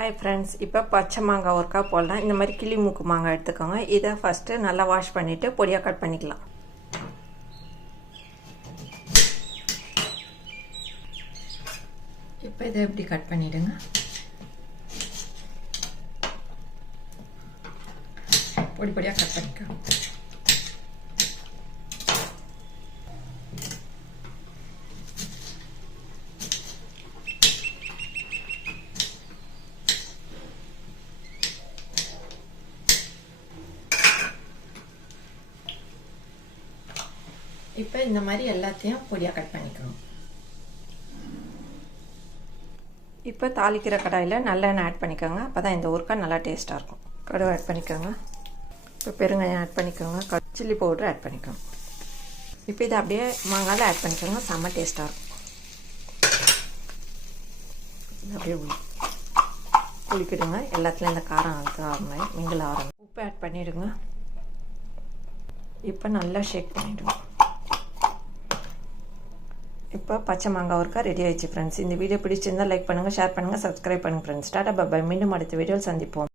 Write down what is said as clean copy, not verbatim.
Hi friends, இப்போ பச்சை மாங்காய் ஒருக்கா போடலாம். இந்த மாதிரி கிளி மூக்கு மாங்காய் எடுத்துக்கோங்க. இதை ஃபஸ்ட்டு நல்லா வாஷ் பண்ணிவிட்டு பொடியாக கட் பண்ணிக்கலாம். இப்போ இதை எப்படி கட் பண்ணிவிடுங்க. பொடி பொடியாக கட் பண்ணிக்கலாம். இப்போ இந்த மாதிரி எல்லாத்தையும் பொடியாக கட் பண்ணிக்கணும். இப்போ தாளிக்கிற கடாயில் நல்லெண்ணெய் ஆட் பண்ணிக்கோங்க. அப்போ தான் இந்த ஊறுகாய் நல்லா டேஸ்ட்டாக இருக்கும். கடுகு ஆட் பண்ணிக்கோங்க. இப்போ பெருங்காயம் ஆட் பண்ணிக்கோங்க. சில்லி பவுட்ரு ஆட் பண்ணிக்கோங்க. இப்போ இதை அப்படியே மாங்காயில் ஆட் பண்ணிக்கோங்க. செம்ம டேஸ்ட்டாக இருக்கும். அப்படியே குளிக்கிடுங்க. எல்லாத்துலேயும் இந்த காரம் ஆரம்பி மிங்கில் ஆரம்பி உப்பு ஆட் பண்ணிவிடுங்க. இப்போ நல்லா ஷேக் பண்ணிவிடுங்க. இப்போ பச்சை மாங்காய் ஊறுகாய் ரெடி ஆயிடுச்சு ஃப்ரெண்ட்ஸ். இந்த வீடியோ பிடிச்சிருந்தால் லைக் பண்ணுங்கள், ஷேர் பண்ணுங்கள், சப்ஸ்கிரைப் பண்ணுங்கள் ஃப்ரெண்ட்ஸ். டாடா பாய். மீண்டும் அடுத்த வீடியோவில் சந்திப்போம்.